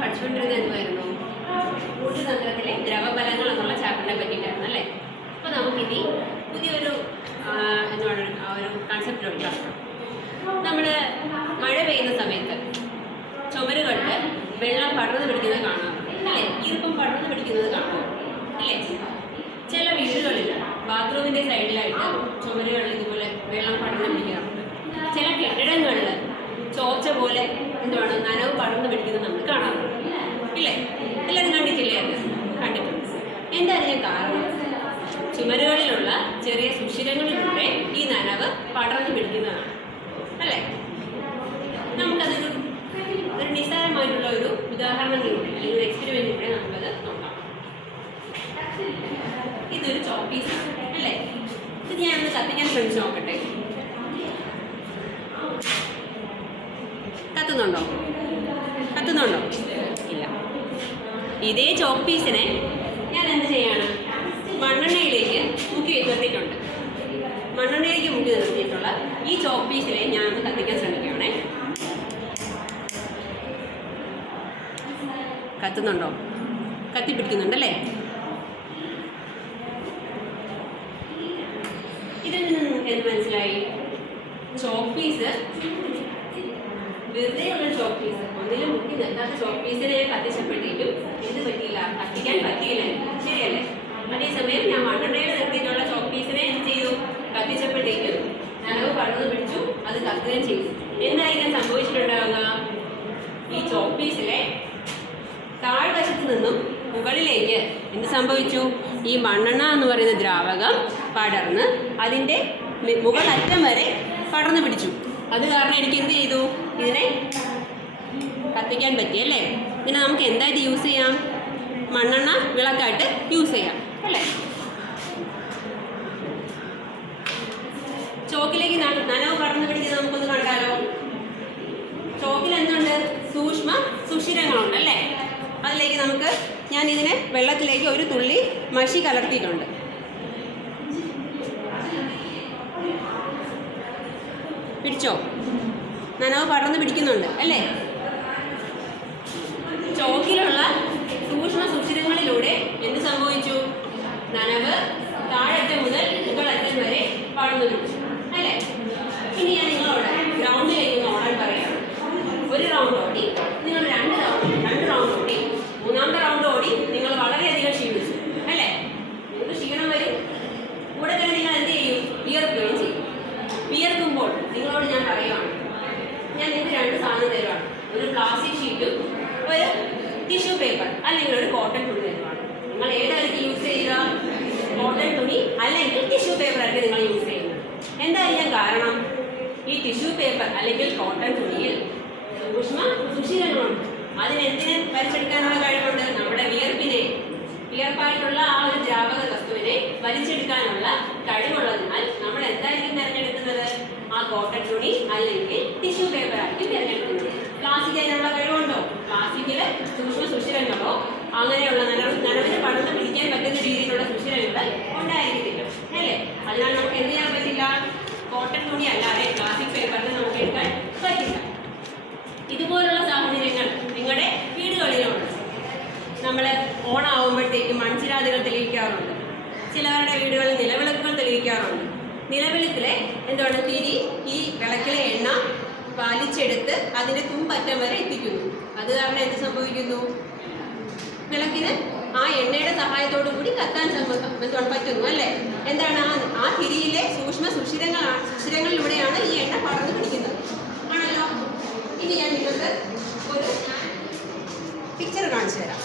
പഠിച്ചുകൊണ്ടിരുന്നത് എന്തുമായിരുന്നു? ഊർജ്ജതന്ത്രത്തിലെ ദ്രവഫലങ്ങൾ എന്നുള്ള ചാപ്റ്ററിനെ പറ്റിയിട്ടായിരുന്നു അല്ലേ? അപ്പോൾ നമുക്കിനി പുതിയൊരു എന്താണ് ഒരു കൺസെപ്റ്റ് എടുക്കാം. നമ്മൾ മഴ പെയ്യുന്ന സമയത്ത് ചുമരുകളിൽ വെള്ളം പടർന്നു പിടിക്കുന്നത് കാണാം അല്ലേ? ഈർപ്പം പടർന്നു പിടിക്കുന്നത് കാണാം അല്ലേ? ചില വീടുകളിൽ ബാത്റൂമിൻ്റെ സൈഡിലായിട്ട് ചുമരുകളിൽ ഇതുപോലെ വെള്ളം പടർന്നു പിടിക്കാറുണ്ട്. ചില കെട്ടിടങ്ങളിൽ ചോർച്ച പോലെ എന്താണ് നനവ് പടർന്നു പിടിക്കുന്നത് നമ്മൾ കാണാറുണ്ട് ഇല്ലേ? എല്ലാവരും കണ്ടിട്ടില്ലേ? അത് കണ്ടിട്ടുണ്ട്. എന്തായാലും കാരണം ചുമരുകളിലുള്ള ചെറിയ സുഷിരങ്ങളിലൂടെ ഈ നനവ് പടർന്നു പിടിക്കുന്നതാണ് അല്ലേ? നമുക്കതൊരു നിസ്സാരമായിട്ടുള്ള ഒരു ഉദാഹരണങ്ങളിലൂടെ അല്ലെങ്കിൽ ഒരു എക്സ്പെരിമെന്റിലൂടെ നമുക്കത് നോക്കാം. ഇതൊരു ചോക്ക് പീസാണ് അല്ലേ? ഇത് ഞാനൊന്ന് കത്തിക്കാൻ ശ്രമിച്ചു നോക്കട്ടെ. കത്തുന്നുണ്ടോ? ഇല്ല. ഇതേ ചോക്ക് പീസിനെ ഞാൻ എന്ത് ചെയ്യാണ്? മണ്ണെണ്ണയിലേക്ക് മുക്കി നിർത്തിയിട്ടുണ്ട്. മണ്ണെണ്ണയിലേക്ക് മുക്കി നിർത്തിയിട്ടുള്ള ഈ ചോക്ക് പീസിനെ ഞാനൊന്ന് കത്തിക്കാൻ ശ്രമിക്കുകയാണേ. കത്തുന്നുണ്ടോ? കത്തിപ്പിടിക്കുന്നുണ്ടല്ലേ? ഇതിൽ നിന്ന് നിങ്ങൾക്ക് എന്ത് മനസ്സിലായി? ചോക്ക് പീസ് വെറുതെയുള്ള ചോക്ക് പീസ്, ഒന്നിലും മുക്കി നിർത്താത്ത ചോക്ക് പീസിനെ കത്തിച്ചപ്പോഴത്തേക്കും എന്ത് പറ്റിയില്ല? കത്തിക്കാൻ പറ്റിയില്ല. ശരിയല്ലേ? അതേസമയം ഞാൻ മണ്ണെണ്ണയിൽ നിർത്തിയിട്ടുള്ള ചോക്ക് പീസിനെ എന്ത് ചെയ്തു? കത്തിച്ചപ്പോഴത്തേക്കും നനവ് പടർന്നു പിടിച്ചു, അത് കത്തുകയും ചെയ്തു. എന്തായിരിക്കും സംഭവിച്ചിട്ടുണ്ടാവുക? ഈ ചോക്ക് പീസിലെ താഴ്വശത്ത് നിന്നും മുകളിലേക്ക് എന്ത് സംഭവിച്ചു? ഈ മണ്ണെണ്ണ എന്ന് പറയുന്ന ദ്രാവകം പടർന്ന് അതിൻ്റെ മുകളറ്റം വരെ പടർന്നു പിടിച്ചു. അത് കാരണം എനിക്ക് എന്ത് ചെയ്തു? ഇതിനെ കത്തിക്കാൻ പറ്റിയല്ലേ? പിന്നെ നമുക്ക് എന്തായിട്ട് യൂസ് ചെയ്യാം? മണ്ണെണ്ണ വിളക്കായിട്ട് യൂസ് ചെയ്യാം അല്ലേ? ചോക്കിലേക്ക് നനവ് പടർന്നു പിടിക്കുന്നത് നമുക്കൊന്ന് കണ്ടാലോ? ചോക്കിൽ എന്തുണ്ട്? സൂക്ഷ്മ സുഷിരങ്ങളുണ്ട് അല്ലേ? അതിലേക്ക് നമുക്ക് ഞാൻ ഇതിനെ വെള്ളത്തിലേക്ക് ഒരു തുള്ളി മഷി കലർത്തിയിട്ടുണ്ട്. പിടിച്ചോ? നനവ് പടർന്ന് പിടിക്കുന്നുണ്ട് അല്ലേ? ചോക്കിലുള്ള സൂക്ഷ്മ സുഷിരങ്ങളിലൂടെ എന്ത് സംഭവിച്ചു? നനവ് താഴറ്റം മുതൽ മുകളറ്റം വരെ പടർന്നു പിടിച്ചു അല്ലേ? ഇനി ഞാൻ നിങ്ങളോട് ഗ്രൗണ്ടിലേക്ക് ഒന്ന് ഓടാൻ പറയാം. ഒരു റൗണ്ട് ഓടി നിങ്ങൾ രണ്ട് റൗണ്ട് ഓടി, മൂന്നാമത്തെ റൗണ്ട് ഓടി നിങ്ങൾ വളരെയധികം ക്ഷീണിച്ചു അല്ലേ? നിങ്ങൾക്ക് ക്ഷീണം വരും. കൂടെ തന്നെ നിങ്ങൾ എന്ത് ചെയ്യും? വിയർക്കുകയും ചെയ്യും. വിയർക്കുമ്പോൾ നിങ്ങളോട് ഞാൻ പറയുകയാണ്, ഞാൻ നിങ്ങൾക്ക് രണ്ട് സാധനം തരുവാണ്. ഒരു പ്ലാസ്റ്റിക് ഷീറ്റും ഒരു ടിഷ്യൂ പേപ്പർ അല്ലെങ്കിൽ ഒരു കോട്ടൺ തുണി തരുവാണ്. നിങ്ങൾ ഏതായിരിക്കും യൂസ് ചെയ്യുക? കോട്ടൺ തുണി അല്ലെങ്കിൽ ടിഷ്യൂ പേപ്പർ ആയിരിക്കും നിങ്ങൾ യൂസ് ചെയ്യുന്നത്. എന്തായിരിക്കും കാരണം? ഈ ടിഷ്യൂ പേപ്പർ അല്ലെങ്കിൽ കോട്ടൺ തുണിയിൽ സൂക്ഷ്മ സുഷിരങ്ങളുണ്ട്. അതിനെന്തിനെ വലിച്ചെടുക്കാനുള്ള കഴിവുണ്ട്? നമ്മുടെ വിയർപ്പായിട്ടുള്ള ആ ഒരു ദ്രാവക വസ്തുവിനെ വലിച്ചെടുക്കാനുള്ള കഴിവുള്ളതിനാൽ നമ്മൾ എന്തായിരിക്കും തിരഞ്ഞെടുക്കുന്നത്? ആ കോട്ടൺ തുണി അല്ലെങ്കിൽ ടിഷ്യൂ പേപ്പർ ആയിരിക്കും തിരഞ്ഞെടുക്കുന്നത്. പ്ലാസ്റ്റിക് അതിനുള്ള കഴിവുണ്ടോ? പ്ലാസ്റ്റിക്കിൽ സൂക്ഷ്മ സുഷിരങ്ങളോ അങ്ങനെയുള്ള നനവിന് പടർന്ന് പിടിക്കാൻ പറ്റുന്ന രീതിയിലുള്ള സുഷിരങ്ങൾ ഉണ്ടായിരിക്കില്ല അല്ലേ? അതിനാൽ നമുക്ക് എന്ത് ചെയ്യാൻ പറ്റില്ല? കോട്ടൺ തുണി അല്ലാതെ പ്ലാസ്റ്റിക് പേപ്പറിന് നമുക്ക് എടുക്കാൻ പറ്റില്ല. ഇതുപോലുള്ള സാഹചര്യങ്ങൾ നിങ്ങളുടെ വീടുകളിലുണ്ട്. നമ്മൾ ഓണാവുമ്പോഴത്തേക്കും മൺചിരാതുകൾ തെളിയിക്കാറുണ്ട്. ചിലവരുടെ വീടുകളിൽ നിലവിളക്കുകൾ തെളിയിക്കാറുണ്ട്. നിലവിളക്കിലെ എന്താണ് തിരി ഈ വിളക്കിലെ എണ്ണ വലിച്ചെടുത്ത് അതിൻ്റെ തുമ്പറ്റം വരെ എത്തിക്കുന്നു. അത് കാരണം എന്ത് സംഭവിക്കുന്നു? വിളക്കിന് ആ എണ്ണയുടെ സഹായത്തോടു കൂടി കത്താൻ പറ്റുന്നു അല്ലേ? എന്താണ്? ആ തിരിയിലെ സൂക്ഷ്മ സുഷിരങ്ങളിലൂടെയാണ് ഈ എണ്ണ പടർന്നു പിടിക്കുന്നത് ആണല്ലോ. ഇനി ഞാൻ നിങ്ങൾക്ക് ഒരു പിക്ചർ കാണിച്ചു തരാം.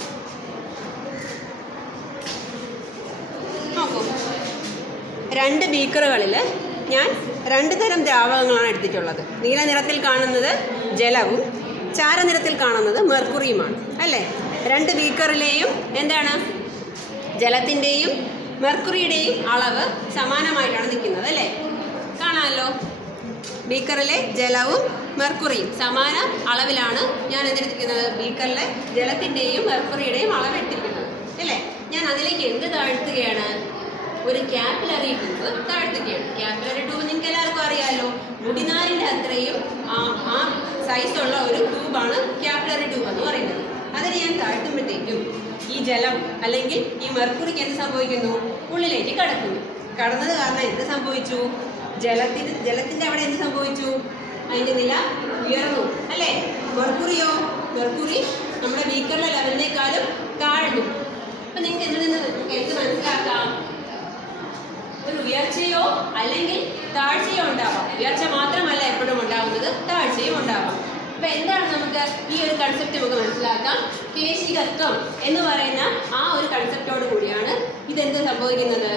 നോക്കൂ, രണ്ട് ബീക്കറുകളിൽ ഞാൻ രണ്ട് തരം ദ്രാവകങ്ങളാണ് എടുത്തിട്ടുള്ളത്. നീല നിറത്തിൽ കാണുന്നത് ജലവും ചാരനിറത്തിൽ കാണുന്നത് മെർക്കുറിയുമാണ് അല്ലേ? രണ്ട് ബീക്കറിലെയും എന്താണ്? ജലത്തിൻ്റെയും മെർക്കുറിയുടെയും അളവ് സമാനമായിട്ടാണ് നിൽക്കുന്നത് അല്ലേ? കാണാമല്ലോ. ബീക്കറിലെ ജലവും മെർക്കുറിയും സമാന അളവിലാണ് ഞാൻ എന്തെടുത്തിരിക്കുന്നത്? ബീക്കറിലെ ജലത്തിൻ്റെയും മെർക്കുറിയുടെയും അളവ് എടുത്തിരിക്കുന്നത് അല്ലേ? ഞാൻ അതിലേക്ക് എന്ത് താഴ്ത്തുകയാണ്? ഒരു ക്യാപ്പിലറി ട്യൂബ് താഴ്ത്തുകയാണ്. ക്യാപ്പിലറി ട്യൂബ് നിങ്ങൾക്ക് എല്ലാവർക്കും അറിയാമല്ലോ. മുടിനാരിൻ്റെ അത്രയും ആ സൈസുള്ള ഒരു ട്യൂബാണ് ക്യാപ്പിലറി ട്യൂബ് എന്ന് പറയുന്നത്. അതിൽ വരുമ്പോഴത്തേക്കും ഈ ജലം അല്ലെങ്കിൽ ഈ മെർക്കുറിക്ക് എന്ത് സംഭവിക്കുന്നു? ഉള്ളിലേക്ക് കടക്കുന്നു. കടന്നത് കാരണം എന്ത് സംഭവിച്ചു? ജലത്തിന്റെ അവിടെ എന്ത് സംഭവിച്ചു? അതിന്റെ നില ഉയർന്നു അല്ലേ? മെർക്കുറിയോ? മെർക്കുറി നമ്മുടെ ബീക്കറിലെ ലെവലിനേക്കാളും താഴ്ന്നു. അപ്പൊ നിങ്ങൾക്ക് ഇതിൽ നിന്ന് എന്ത് മനസ്സിലാക്കാം? ഒരു ഉയർച്ചയോ അല്ലെങ്കിൽ താഴ്ചയോ ഉണ്ടാവാം. ഉയർച്ച മാത്രമല്ല എപ്പോഴും ഉണ്ടാവുന്നത്, താഴ്ചയും ഉണ്ടാവാം. അപ്പൊ എന്താണ് നമുക്ക് ഈ ഒരു കൺസെപ്റ്റ് നമുക്ക് മനസ്സിലാക്കാം. കേശികത്വം എന്ന് പറയുന്ന ആ ഒരു കൺസെപ്റ്റോട് കൂടിയാണ് ഇതെന്ത് സംഭവിക്കുന്നത്?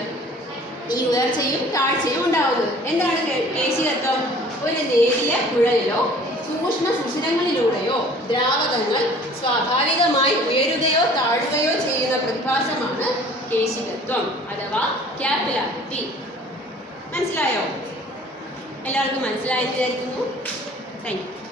ഈ ഉയർച്ചയും താഴ്ചയും ഉണ്ടാവുന്നത്. എന്താണ് കേശികത്വം? ഒരു നേരിയ കുഴലിലോ സൂക്ഷ്മ സുഷിരങ്ങളിലൂടെയോ ദ്രാവകങ്ങൾ സ്വാഭാവികമായി ഉയരുകയോ താഴുകയോ ചെയ്യുന്ന പ്രതിഭാസമാണ് കേശികത്വം അഥവാ ക്യാപിലാരിറ്റി. മനസ്സിലായോ? എല്ലാവർക്കും മനസ്സിലായെന്ന് വിചാരിക്കുന്നു. Thank you.